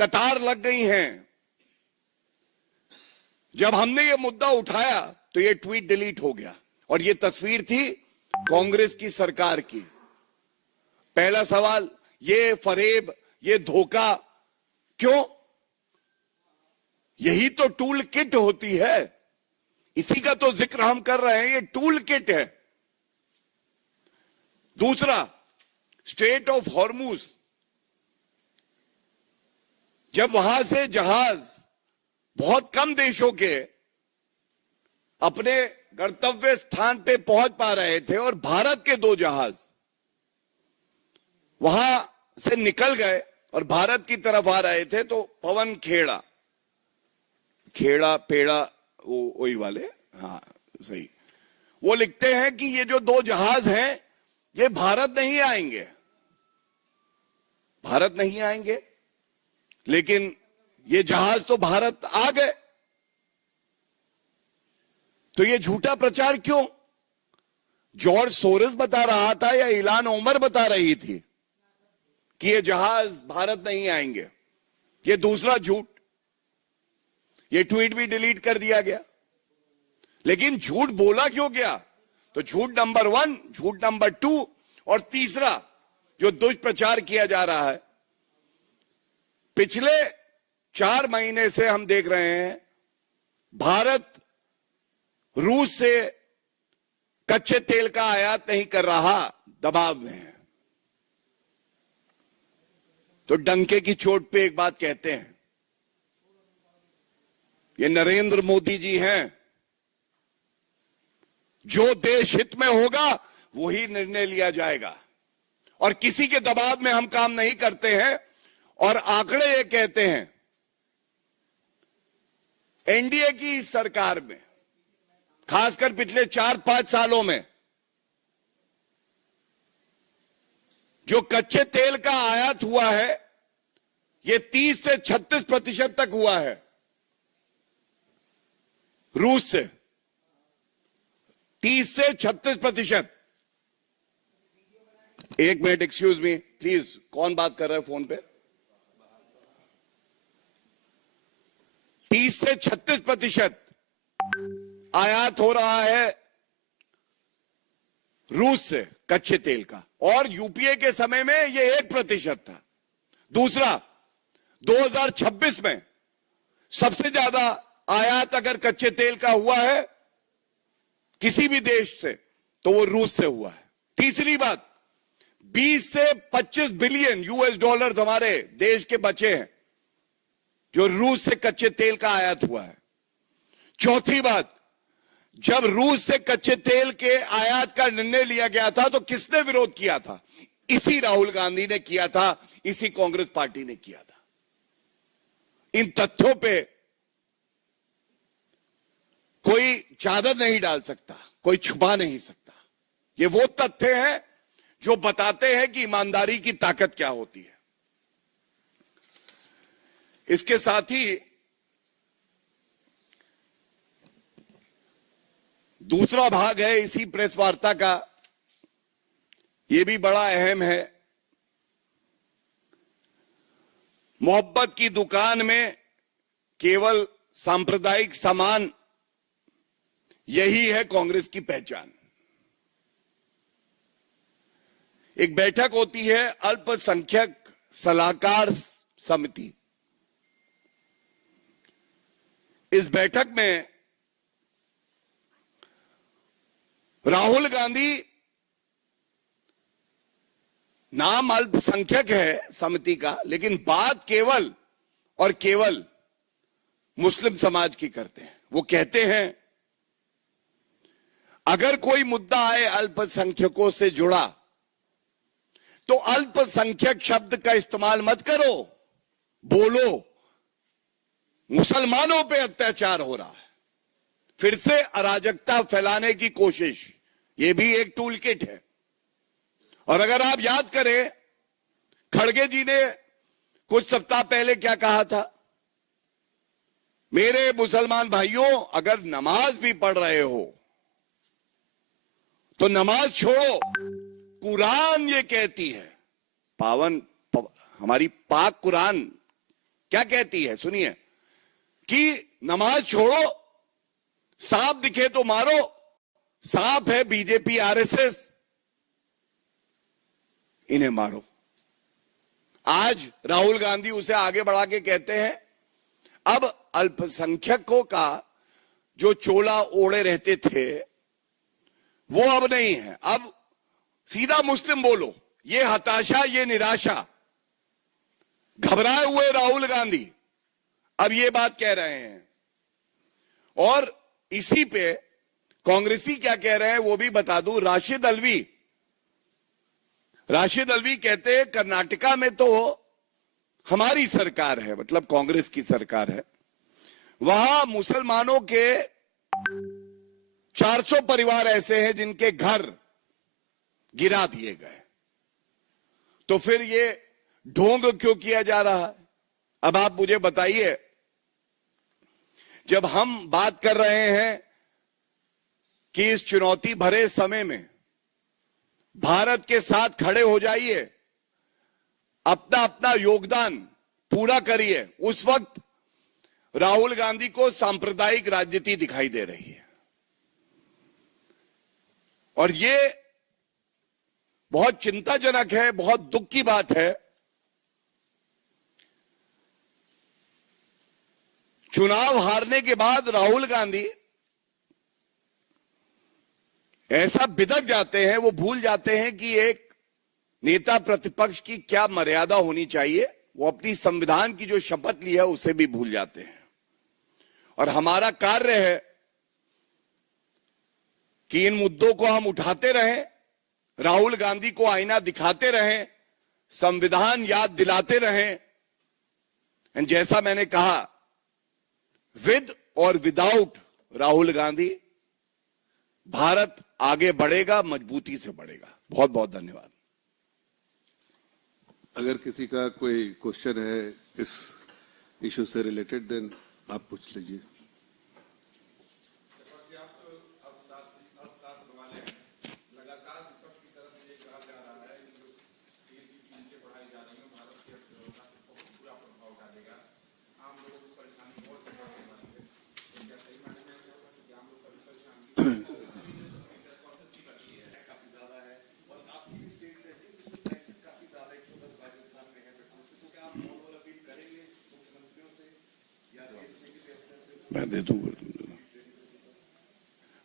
कतार लग गई हैं। जब हमने ये मुद्दा उठाया तो ये ट्वीट डिलीट हो गया और ये तस्वीर थी कांग्रेस की सरकार की। पहला सवाल, ये फरेब, ये धोखा क्यों? यही तो टूल किट होती है, इसी का तो जिक्र हम कर रहे हैं, ये टूल किट है। दूसरा, स्ट्रेट ऑफ हॉर्मुज, जब वहां से जहाज बहुत कम देशों के अपने गंतव्य स्थान पे पहुंच पा रहे थे और भारत के 2 जहाज वहां से निकल गए और भारत की तरफ आ रहे थे, तो पवन खेड़ा पेड़ा वही वाले, हाँ सही, वो लिखते हैं कि ये जो 2 जहाज हैं ये भारत नहीं आएंगे, भारत नहीं आएंगे, लेकिन ये जहाज तो भारत आ गए। तो ये झूठा प्रचार क्यों? जॉर्ज सोरस बता रहा था या इलान ओमर बता रही थी कि ये जहाज भारत नहीं आएंगे? ये दूसरा झूठ, ये ट्वीट भी डिलीट कर दिया गया। लेकिन झूठ बोला क्यों गया? तो झूठ नंबर 1, झूठ नंबर 2 और तीसरा जो दुष्प्रचार किया जा रहा है, पिछले 4 महीने से हम देख रहे हैं भारत रूस से कच्चे तेल का आयात नहीं कर रहा, दबाव में है। तो डंके की चोट पे एक बात कहते हैं, ये नरेंद्र मोदी जी हैं, जो देश हित में होगा वही निर्णय लिया जाएगा और किसी के दबाव में हम काम नहीं करते हैं। और आंकड़े ये कहते हैं, एनडीए की इस सरकार में खासकर पिछले 4-5 सालों में जो कच्चे तेल का आयात हुआ है ये 30 से 36% तक हुआ है रूस से, 30 से 36%। एक मिनट, एक्सक्यूज मी प्लीज, कौन बात कर रहा है फोन पे? 30 से 36% आयात हो रहा है रूस से कच्चे तेल का, और यूपीए के समय में ये 1% था। दूसरा, 2026 में सबसे ज्यादा आयात अगर कच्चे तेल का हुआ है किसी भी देश से तो वो रूस से हुआ है। तीसरी बात, 20 से 25 बिलियन यूएस डॉलर हमारे देश के बचे हैं जो रूस से कच्चे तेल का आयात हुआ है। चौथी बात, जब रूस से कच्चे तेल के आयात का निर्णय लिया गया था तो किसने विरोध किया था? इसी राहुल गांधी ने किया था, इसी कांग्रेस पार्टी ने किया था। इन तथ्यों पे कोई चादर नहीं डाल सकता, कोई छुपा नहीं सकता। ये वो तथ्य हैं जो बताते हैं कि ईमानदारी की ताकत क्या होती है। इसके साथ ही दूसरा भाग है इसी प्रेस वार्ता का, यह भी बड़ा अहम है। मोहब्बत की दुकान में केवल सांप्रदायिक सामान, यही है कांग्रेस की पहचान। एक बैठक होती है अल्पसंख्यक सलाहकार समिति, इस बैठक में राहुल गांधी, नाम अल्पसंख्यक है समिति का, लेकिन बात केवल और केवल मुस्लिम समाज की करते हैं। वो कहते हैं अगर कोई मुद्दा आए अल्पसंख्यकों से जुड़ा तो अल्पसंख्यक शब्द का इस्तेमाल मत करो, बोलो मुसलमानों पे अत्याचार हो रहा है। फिर से अराजकता फैलाने की कोशिश, यह भी एक टूल किट है। और अगर आप याद करें, खड़गे जी ने कुछ सप्ताह पहले क्या कहा था? मेरे मुसलमान भाइयों, अगर नमाज भी पढ़ रहे हो तो नमाज छोड़ो, कुरान ये कहती है, हमारी पाक कुरान क्या कहती है सुनिए, कि नमाज छोड़ो, सांप दिखे तो मारो, सांप है बीजेपी आरएसएस, इन्हें मारो। आज राहुल गांधी उसे आगे बढ़ा के कहते हैं अब अल्पसंख्यकों का जो चोला ओढ़े रहते थे वो अब नहीं है, अब सीधा मुस्लिम बोलो। ये हताशा, ये निराशा, घबराए हुए राहुल गांधी अब ये बात कह रहे हैं। और इसी पे कांग्रेसी क्या कह रहे हैं वो भी बता दूं। राशिद अलवी कहते हैं कर्नाटका में तो हमारी सरकार है, मतलब कांग्रेस की सरकार है, वहां मुसलमानों के 400 परिवार ऐसे हैं जिनके घर गिरा दिए गए, तो फिर ये ढोंग क्यों किया जा रहा है? अब आप मुझे बताइए, जब हम बात कर रहे हैं कि इस चुनौती भरे समय में भारत के साथ खड़े हो जाइए, अपना अपना योगदान पूरा करिए, उस वक्त राहुल गांधी को सांप्रदायिक राजनीति दिखाई दे रही है। और ये बहुत चिंताजनक है, बहुत दुख की बात है। चुनाव हारने के बाद राहुल गांधी ऐसा बिदक जाते हैं, वो भूल जाते हैं कि एक नेता प्रतिपक्ष की क्या मर्यादा होनी चाहिए। वो अपनी संविधान की जो शपथ ली है उसे भी भूल जाते हैं। और हमारा कार्य है कि इन मुद्दों को हम उठाते रहें, राहुल गांधी को आईना दिखाते रहें, संविधान याद दिलाते रहें। एंड जैसा मैंने कहा, विद और विदाउट राहुल गांधी भारत आगे बढ़ेगा, मजबूती से बढ़ेगा। बहुत बहुत धन्यवाद। अगर किसी का कोई क्वेश्चन है इस इशू से रिलेटेड, देन आप पूछ लीजिए। मैं दे दूं।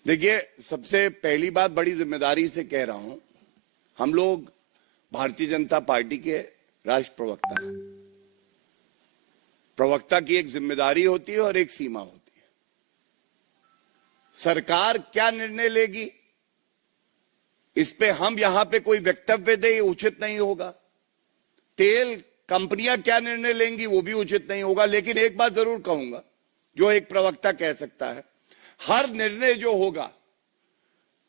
देखिए, सबसे पहली बात बड़ी जिम्मेदारी से कह रहा हूं, हम लोग भारतीय जनता पार्टी के राष्ट्र प्रवक्ता हैं। प्रवक्ता की एक जिम्मेदारी होती है और एक सीमा होती है। सरकार क्या निर्णय लेगी इस पे हम यहां पे कोई वक्तव्य दे, ये उचित नहीं होगा। तेल कंपनियां क्या निर्णय लेंगी वो भी उचित नहीं होगा। लेकिन एक बात जरूर कहूंगा जो एक प्रवक्ता कह सकता है, हर निर्णय जो होगा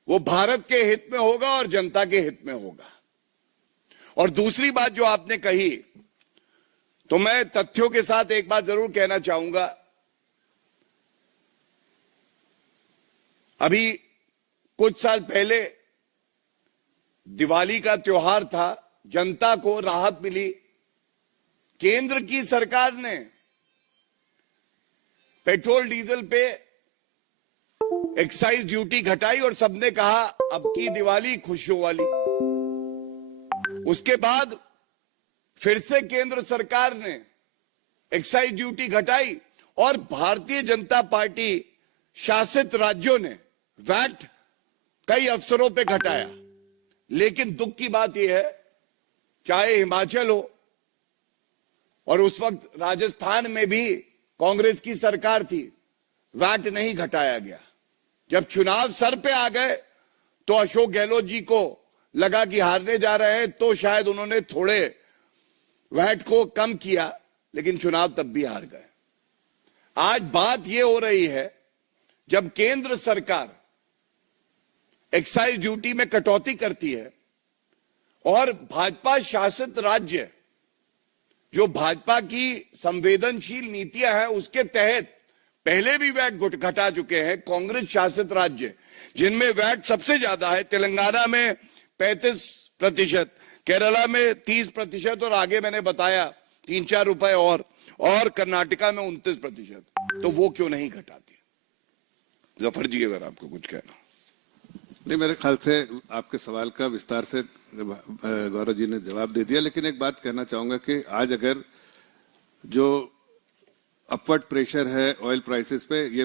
वो भारत के हित में होगा और जनता के हित में होगा। और दूसरी बात जो आपने कही, तो मैं तथ्यों के साथ एक बात जरूर कहना चाहूंगा। अभी कुछ साल पहले दिवाली का त्योहार था, जनता को राहत मिली। केंद्र की सरकार ने पेट्रोल डीजल पे एक्साइज ड्यूटी घटाई और सबने कहा अब की दिवाली खुशियों वाली। उसके बाद फिर से केंद्र सरकार ने एक्साइज ड्यूटी घटाई और भारतीय जनता पार्टी शासित राज्यों ने वैट कई अवसरों पे घटाया। लेकिन दुख की बात यह है, चाहे हिमाचल हो और उस वक्त राजस्थान में भी कांग्रेस की सरकार थी, वैट नहीं घटाया गया। जब चुनाव सर पे आ गए तो अशोक गहलोत जी को लगा कि हारने जा रहे हैं, तो शायद उन्होंने थोड़े वैट को कम किया, लेकिन चुनाव तब भी हार गए। आज बात यह हो रही है, जब केंद्र सरकार एक्साइज ड्यूटी में कटौती करती है और भाजपा शासित राज्य जो भाजपा की संवेदनशील नीतियां हैं उसके तहत पहले भी वैट घटा चुके हैं। कांग्रेस शासित राज्य जिनमें वैट सबसे ज्यादा है, तेलंगाना में 35%, केरला में 30% और आगे मैंने बताया 3-4 रुपए और कर्नाटका में 29%। तो वो क्यों नहीं घटाती? जफर जी, अगर आपको कुछ कहना। नहीं, मेरे ख्याल से आपके सवाल का विस्तार से गौरव जी ने जवाब दे दिया, लेकिन एक बात कहना चाहूंगा कि आज अगर जो अपवर्ड प्रेशर है ऑयल प्राइसेस पे, ये